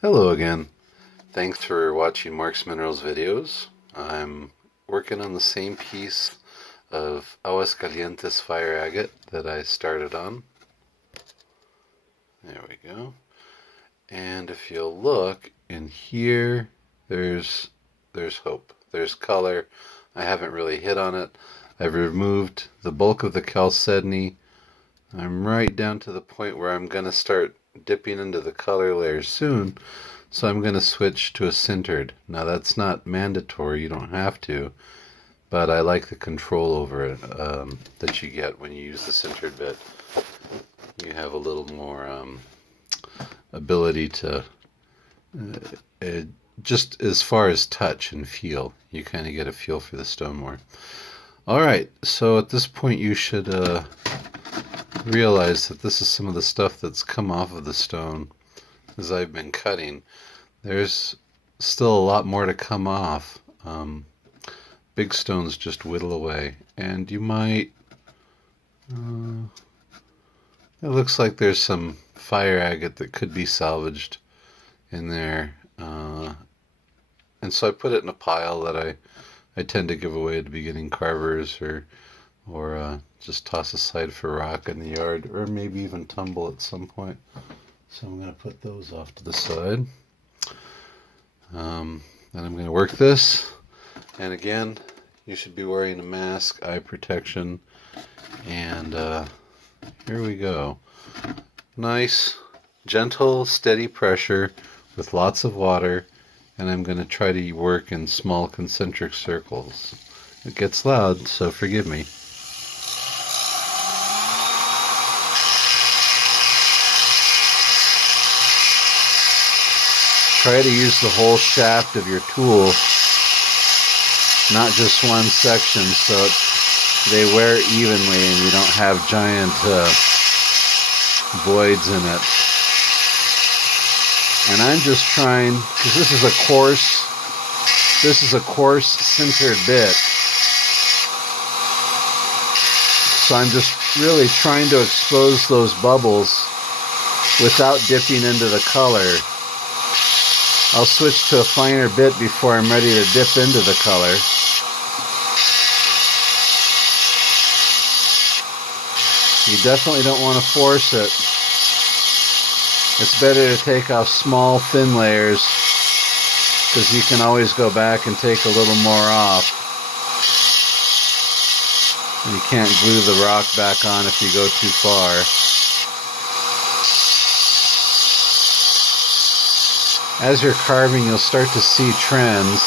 Hello again. Thanks for watching Mark's Minerals videos. I'm working on the same piece of Aguascalientes fire agate that I started on. There we go. And if you'll look in here, there's hope. There's color. I haven't really hit on it. I've removed the bulk of the chalcedony. I'm right down to the point where I'm going to start dipping into the color layers soon. So I'm going to switch to a sintered. Now that's not mandatory, you don't have to, but I like the control over it that you get when you use the sintered bit. You have a little more ability to, just as far as touch and feel, you kind of get a feel for the stone more. Alright, so at this point you should realize that this is some of the stuff that's come off of the stone as I've been cutting. There's still a lot more to come off. Big stones just whittle away, and you might it looks like there's some fire agate that could be salvaged in there, and so I put it in a pile that I tend to give away to beginning carvers, or just toss aside for rock in the yard, or maybe even tumble at some point. So I'm going to put those off to the side. Then I'm going to work this. And again, you should be wearing a mask, eye protection. And here we go. Nice, gentle, steady pressure with lots of water. And I'm going to try to work in small concentric circles. It gets loud, so forgive me. Try to use the whole shaft of your tool, not just one section, so they wear evenly and you don't have giant voids in it. And I'm just trying, because this is a coarse sintered bit, so I'm just really trying to expose those bubbles without dipping into the color. I'll switch to a finer bit before I'm ready to dip into the color. You definitely don't want to force it. It's better to take off small, thin layers, because you can always go back and take a little more off. And you can't glue the rock back on if you go too far. As you're carving, you'll start to see trends.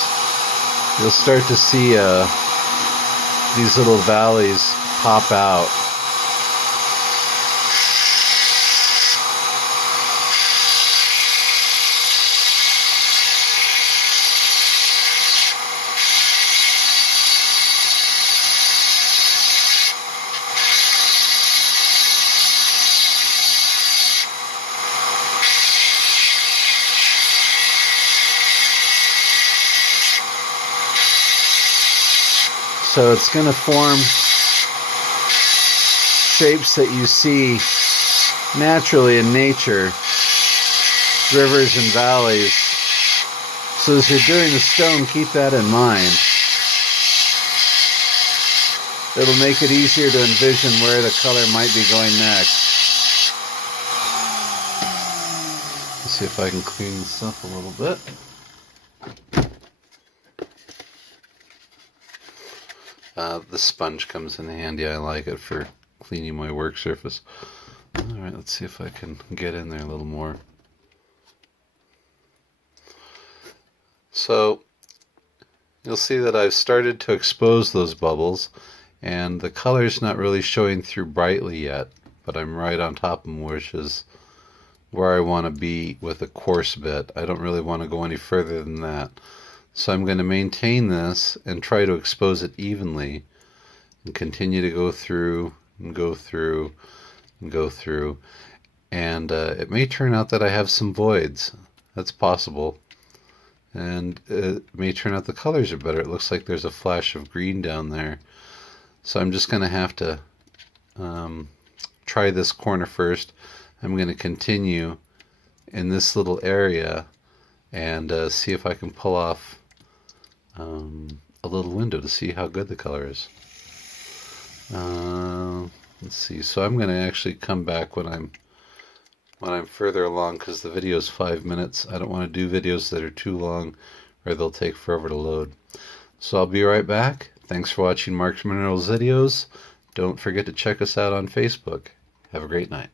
You'll start to see these little valleys pop out. So it's going to form shapes that you see naturally in nature, rivers and valleys. So as you're doing the stone, keep that in mind. It'll make it easier to envision where the color might be going next. Let's see if I can clean this up a little bit. The sponge comes in handy. I like it for cleaning my work surface. Alright, let's see if I can get in there a little more. So, you'll see that I've started to expose those bubbles, and the color's not really showing through brightly yet, but I'm right on top of them, which is where I want to be with a coarse bit. I don't really want to go any further than that. So I'm going to maintain this and try to expose it evenly and continue to go through and go through and go through. And it may turn out that I have some voids. That's possible. And it may turn out the colors are better. It looks like there's a flash of green down there. So I'm just going to have to try this corner first. I'm going to continue in this little area and see if I can pull off a little window to see how good the color is. Let's see. So I'm going to actually come back when I'm further along, because the video is 5 minutes. I don't want to do videos that are too long or they'll take forever to load. So I'll be right back. Thanks for watching Marks Minerals videos. Don't forget to check us out on Facebook. Have a great night.